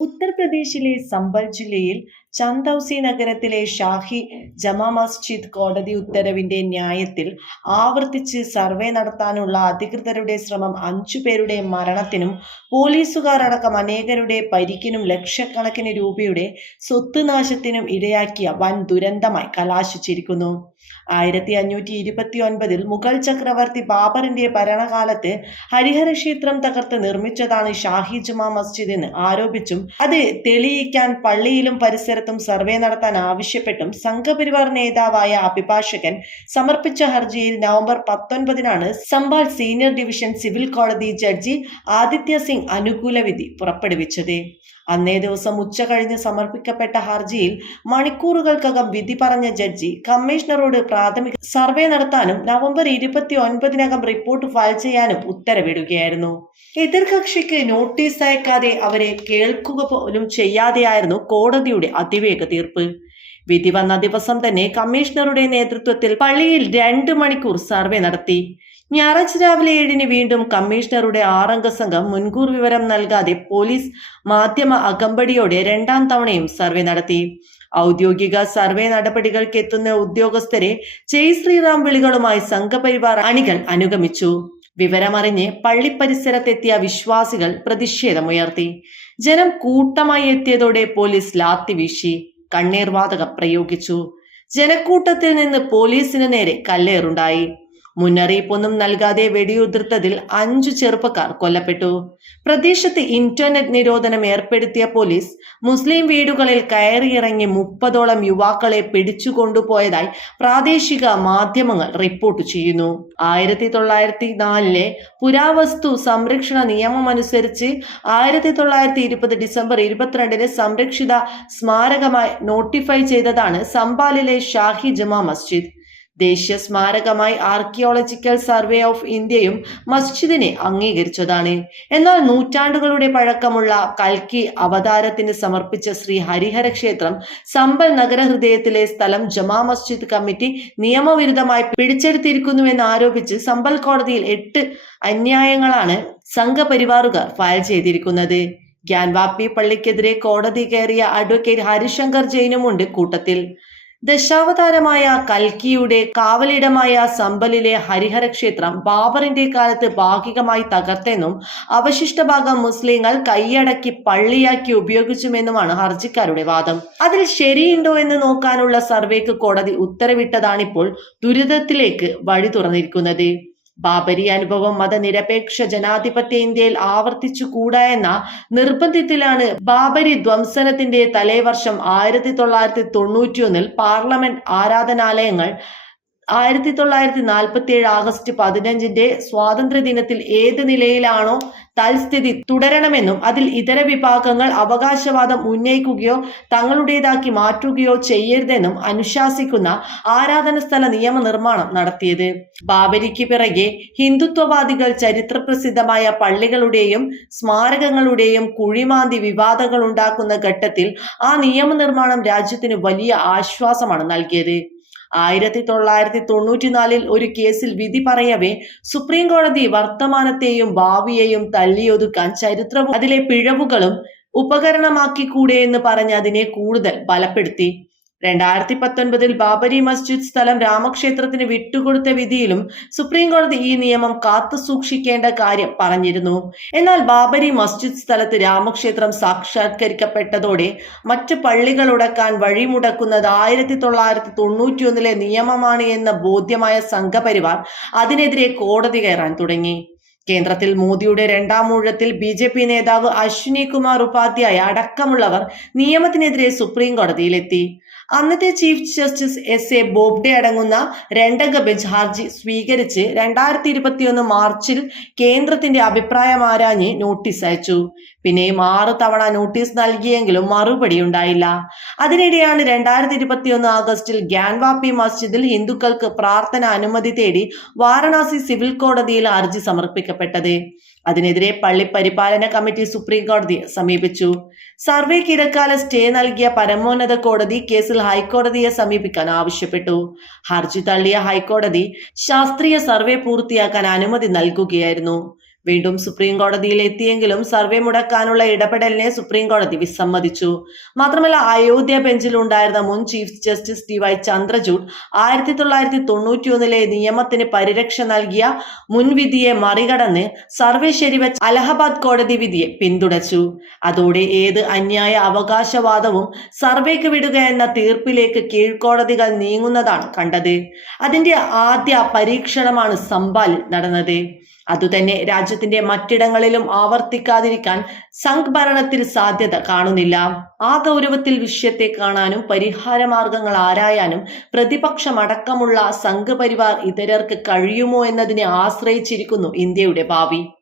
ഉത്തർപ്രദേശിലെ സംബൽ ജില്ലയിൽ ചന്ദൌസി നഗരത്തിലെ ഷാഹി ജമാ മസ്ജിദ് കോടതി ഉത്തരവിന്റെ ന്യായത്തിൽ ആവർത്തിച്ച് സർവേ നടത്താനുള്ള അധികൃതരുടെ ശ്രമം അഞ്ചു പേരുടെ മരണത്തിനും പോലീസുകാരടക്കം അനേകരുടെ പരിക്കിനും ലക്ഷക്കണക്കിന് രൂപയുടെ സ്വത്ത് നാശത്തിനും ഇടയാക്കിയ വൻ ദുരന്തമായി കലാശിച്ചിരിക്കുന്നു. ആയിരത്തി അഞ്ഞൂറ്റി ഇരുപത്തി ഒൻപതിൽ മുഗൾ ചക്രവർത്തി ബാബറിന്റെ ഭരണകാലത്ത് ഹരിഹര ക്ഷേത്രം തകർത്ത് നിർമ്മിച്ചതാണ് ഷാഹി ജുമാ മസ്ജിദ് എന്ന് ആരോപിച്ചും അത് തെളിയിക്കാൻ പള്ളിയിലും പരിസരത്തും സർവേ നടത്താൻ ആവശ്യപ്പെട്ടും സംഘപരിവാർ നേതാവായ അഭിഭാഷകൻ സമർപ്പിച്ച ഹർജിയിൽ നവംബർ പത്തൊൻപതിനാണ് സംബാൾ സീനിയർ ഡിവിഷൻ സിവിൽ കോടതി ജഡ്ജി ആദിത്യ സിംഗ് അനുകൂല വിധി പുറപ്പെടുവിച്ചത്. അന്നേ ദിവസം ഉച്ച കഴിഞ്ഞ് സമർപ്പിക്കപ്പെട്ട ഹർജിയിൽ മണിക്കൂറുകൾക്കകം വിധി പറഞ്ഞ ജഡ്ജി കമ്മീഷണറോട് പ്രാഥമിക സർവേ നടത്താനും നവംബർ ഇരുപത്തി ഒൻപതിനകം റിപ്പോർട്ട് ഫയൽ ചെയ്യാനും ഉത്തരവിടുകയായിരുന്നു. എതിർകക്ഷിക്ക് നോട്ടീസ് അയക്കാതെ അവരെ കേൾക്കുക പോലും ചെയ്യാതെയായിരുന്നു കോടതിയുടെ അതിവേഗ തീർപ്പ്. വിധി വന്ന ദിവസം തന്നെ കമ്മീഷണറുടെ നേതൃത്വത്തിൽ പള്ളിയിൽ രണ്ട് മണിക്കൂർ സർവേ നടത്തി. ഞായറാഴ്ച രാവിലെ ഏഴിന് വീണ്ടും കമ്മീഷണറുടെ ആറംഗ സംഘം മുൻകൂർ വിവരം നൽകാതെ പോലീസ് മാധ്യമ അകമ്പടിയോടെ രണ്ടാം തവണയും സർവേ നടത്തി. ഔദ്യോഗിക സർവേ നടപടികൾക്ക് എത്തുന്ന ഉദ്യോഗസ്ഥരെ ജയ് ശ്രീറാം വിളികളുമായി സംഘപരിവാർ അണികൾ അനുഗമിച്ചു. വിവരമറിഞ്ഞ് പള്ളി പരിസരത്തെത്തിയ വിശ്വാസികൾ പ്രതിഷേധമുയർത്തി. ജനം കൂട്ടമായി എത്തിയതോടെ പോലീസ് ലാത്തി വീശി. കണ്ണീർ വാതകം പ്രയോഗിച്ചു. ജനക്കൂട്ടത്തിൽ നിന്ന് പോലീസിന് നേരെ കല്ലേറുണ്ടായി. മുന്നറിയിപ്പൊന്നും നൽകാതെ വെടിയുതിർത്തതിൽ അഞ്ചു ചെറുപ്പക്കാർ കൊല്ലപ്പെട്ടു. പ്രദേശത്ത് ഇന്റർനെറ്റ് നിരോധനം ഏർപ്പെടുത്തിയ പോലീസ് മുസ്ലിം വീടുകളിൽ കയറിയിറങ്ങി മുപ്പതോളം യുവാക്കളെ പിടിച്ചുകൊണ്ടുപോയതായി പ്രാദേശിക മാധ്യമങ്ങൾ റിപ്പോർട്ട് ചെയ്യുന്നു. ആയിരത്തി തൊള്ളായിരത്തി നാലിലെ പുരാവസ്തു സംരക്ഷണ നിയമമനുസരിച്ച് ആയിരത്തി തൊള്ളായിരത്തി ഇരുപത് ഡിസംബർ ഇരുപത്തിരണ്ടിന് സംരക്ഷിത സ്മാരകമായി നോട്ടിഫൈ ചെയ്തതാണ് സംബാലിലെ ഷാഹി ജമാ മസ്ജിദ്. ദേശീയ സ്മാരകമായി ആർക്കിയോളജിക്കൽ സർവേ ഓഫ് ഇന്ത്യയും മസ്ജിദിനെ അംഗീകരിച്ചതാണ്. എന്നാൽ നൂറ്റാണ്ടുകളുടെ പഴക്കമുള്ള കൽക്കി അവതാരത്തിന് സമർപ്പിച്ച ശ്രീ ഹരിഹര ക്ഷേത്രം സമ്പൽ നഗരഹൃദയത്തിലെ സ്ഥലം ജമാ മസ്ജിദ് കമ്മിറ്റി നിയമവിരുദ്ധമായി പിടിച്ചെടുത്തിരിക്കുന്നുവെന്ന് ആരോപിച്ച് സമ്പൽ കോടതിയിൽ എട്ട് അന്യായങ്ങളാണ് സംഘപരിവാറുകാർ ഫയൽ ചെയ്തിരിക്കുന്നത്. ഗ്യാൻവാപ്പി പള്ളിക്കെതിരെ കോടതി കയറിയ അഡ്വക്കേറ്റ് ഹരിശങ്കർ ജെയിനുമുണ്ട് കൂട്ടത്തിൽ. ദശാവതാരമായ കൽക്കിയുടെ കാവലിടമായ സമ്പലിലെ ഹരിഹര ക്ഷേത്രം ബാബറിന്റെ കാലത്ത് ഭാഗികമായി തകർത്തെന്നും അവശിഷ്ട ഭാഗം മുസ്ലിങ്ങൾ കൈയടക്കി പള്ളിയാക്കി ഉപയോഗിച്ചുമെന്നുമാണ് ഹർജിക്കാരുടെ വാദം. അതിൽ ശരിയുണ്ടോ എന്ന് നോക്കാനുള്ള സർവേക്ക് കോടതി ഉത്തരവിട്ടതാണിപ്പോൾ ദുരിതത്തിലേക്ക് വഴി തുറന്നിരിക്കുന്നത്. ബാബരി അനുഭവം മതനിരപേക്ഷ ജനാധിപത്യ ഇന്ത്യയിൽ ആവർത്തിച്ചുകൂടാ എന്ന നിർബന്ധത്തിലാണ് ബാബരി ധ്വംസനത്തിന്റെ തലേവർഷം ആയിരത്തി തൊള്ളായിരത്തി തൊണ്ണൂറ്റിയൊന്നിൽ പാർലമെന്റ് ആരാധനാലയങ്ങൾ ആയിരത്തി തൊള്ളായിരത്തി നാൽപ്പത്തി ഏഴ് ആഗസ്റ്റ് പതിനഞ്ചിന്റെ സ്വാതന്ത്ര്യ ദിനത്തിൽ ഏത് നിലയിലാണോ തൽസ്ഥിതി തുടരണമെന്നും അതിൽ ഇതര വിഭാഗങ്ങൾ അവകാശവാദം ഉന്നയിക്കുകയോ തങ്ങളുടേതാക്കി മാറ്റുകയോ ചെയ്യരുതെന്നും അനുശാസിക്കുന്ന ആരാധന സ്ഥല നിയമനിർമ്മാണം നടത്തിയത്. ബാബരിക്ക് പിറകെ ഹിന്ദുത്വവാദികൾ ചരിത്രപ്രസിദ്ധമായ പള്ളികളുടെയും സ്മാരകങ്ങളുടെയും കുഴിമാന്തി വിവാദങ്ങൾ ഉണ്ടാക്കുന്ന ഘട്ടത്തിൽ ആ നിയമനിർമ്മാണം രാജ്യത്തിന് വലിയ ആശ്വാസമാണ് നൽകിയത്. ആയിരത്തി തൊള്ളായിരത്തി തൊണ്ണൂറ്റിനാലിൽ ഒരു കേസിൽ വിധി പറയവേ സുപ്രീം കോടതി വർത്തമാനത്തെയും ഭാവിയെയും തല്ലിയൊതുക്കാൻ ചരിത്രവും അതിലെ പിഴവുകളും ഉപകരണമാക്കി കൂടെ എന്ന് പറഞ്ഞ് അതിനെ കൂടുതൽ ബലപ്പെടുത്തി. രണ്ടായിരത്തി പത്തൊൻപതിൽ ബാബരി മസ്ജിദ് സ്ഥലം രാമക്ഷേത്രത്തിന് വിട്ടുകൊടുത്ത വിധിയിലും സുപ്രീം കോടതി ഈ നിയമം കാത്തു സൂക്ഷിക്കേണ്ട കാര്യം പറഞ്ഞിരുന്നു. എന്നാൽ ബാബരി മസ്ജിദ് സ്ഥലത്ത് രാമക്ഷേത്രം സാക്ഷാത്കരിക്കപ്പെട്ടതോടെ മറ്റ് പള്ളികൾ ഉടക്കാൻ വഴിമുടക്കുന്നത് ആയിരത്തി തൊള്ളായിരത്തി തൊണ്ണൂറ്റിയൊന്നിലെ നിയമമാണ് എന്ന ബോധ്യമായ സംഘപരിവാർ അതിനെതിരെ കോടതി കയറാൻ തുടങ്ങി. കേന്ദ്രത്തിൽ മോദിയുടെ രണ്ടാം ഊഴത്തിൽ ബി ജെ പി നേതാവ് അശ്വിനി കുമാർ ഉപാധ്യായ അടക്കമുള്ളവർ നിയമത്തിനെതിരെ സുപ്രീം കോടതിയിലെത്തി. അന്നത്തെ chief justice S A Bobde അടങ്ങുന്ന രണ്ടംഗ ബെഞ്ച് ഹർജി സ്വീകരിച്ച് രണ്ടായിരത്തി ഇരുപത്തിയൊന്ന് മാർച്ചിൽ കേന്ദ്രത്തിന്റെ അഭിപ്രായം ആരാഞ്ഞ് നോട്ടീസ് അയച്ചു. പിന്നെയും ആറ് തവണ നോട്ടീസ് നൽകിയെങ്കിലും മറുപടി ഉണ്ടായില്ല. അതിനിടെയാണ് രണ്ടായിരത്തി ഇരുപത്തിയൊന്ന് ആഗസ്റ്റിൽ ഗ്യാൻവാപ്പി മസ്ജിദിൽ ഹിന്ദുക്കൾക്ക് പ്രാർത്ഥന അനുമതി തേടി വാരണാസി സിവിൽ കോടതിയിൽ ഹർജി സമർപ്പിക്കപ്പെട്ടത്. അതിനെതിരെ പള്ളി പരിപാലന കമ്മിറ്റി സുപ്രീം കോടതിയെ സമീപിച്ചു. സർവേക്ക് ഇടക്കാല സ്റ്റേ നൽകിയ പരമോന്നത കോടതി കേസിൽ ഹൈക്കോടതിയെ സമീപിക്കാൻ ആവശ്യപ്പെട്ടു. ഹർജി തള്ളിയ ഹൈക്കോടതി ശാസ്ത്രീയ സർവേ പൂർത്തിയാക്കാൻ അനുമതി നൽകുകയായിരുന്നു. വീണ്ടും സുപ്രീം കോടതിയിൽ എത്തിയെങ്കിലും സർവേ മുടക്കാനുള്ള ഇടപെടലിനെ സുപ്രീം കോടതി വിസമ്മതിച്ചു. മാത്രമല്ല അയോധ്യ ബെഞ്ചിൽ ഉണ്ടായിരുന്ന മുൻ chief justice D Y Chandrachud ആയിരത്തി തൊള്ളായിരത്തി തൊണ്ണൂറ്റിയൊന്നിലെ നിയമത്തിന് പരിരക്ഷ നൽകിയ മുൻവിധിയെ മറികടന്ന് സർവേ ശരിവച്ച് അലഹബാദ് കോടതി വിധിയെ പിന്തുണച്ചു. അതോടെ ഏത് അന്യായ അവകാശവാദവും സർവേക്ക് വിടുക എന്ന തീർപ്പിലേക്ക് കീഴ്ക്കോടതികൾ നീങ്ങുന്നതാണ് കണ്ടത്. അതിന്റെ ആദ്യ പരീക്ഷണമാണ് സംബാലിൽ നടന്നത്. അതുതന്നെ രാജ്യത്തിന്റെ മറ്റിടങ്ങളിലും ആവർത്തിക്കാതിരിക്കാൻ സംഘ് ഭരണത്തിൽ സാധ്യത കാണുന്നില്ല. ആ ഗൗരവത്തിൽ വിഷയത്തെ കാണാനും പരിഹാരമാർഗങ്ങൾ ആരായാനും പ്രതിപക്ഷമടക്കമുള്ള സംഘപരിവാർ ഇതരർക്ക് കഴിയുമോ എന്നതിനെ ആശ്രയിച്ചിരിക്കുന്നു ഇന്ത്യയുടെ ഭാവി.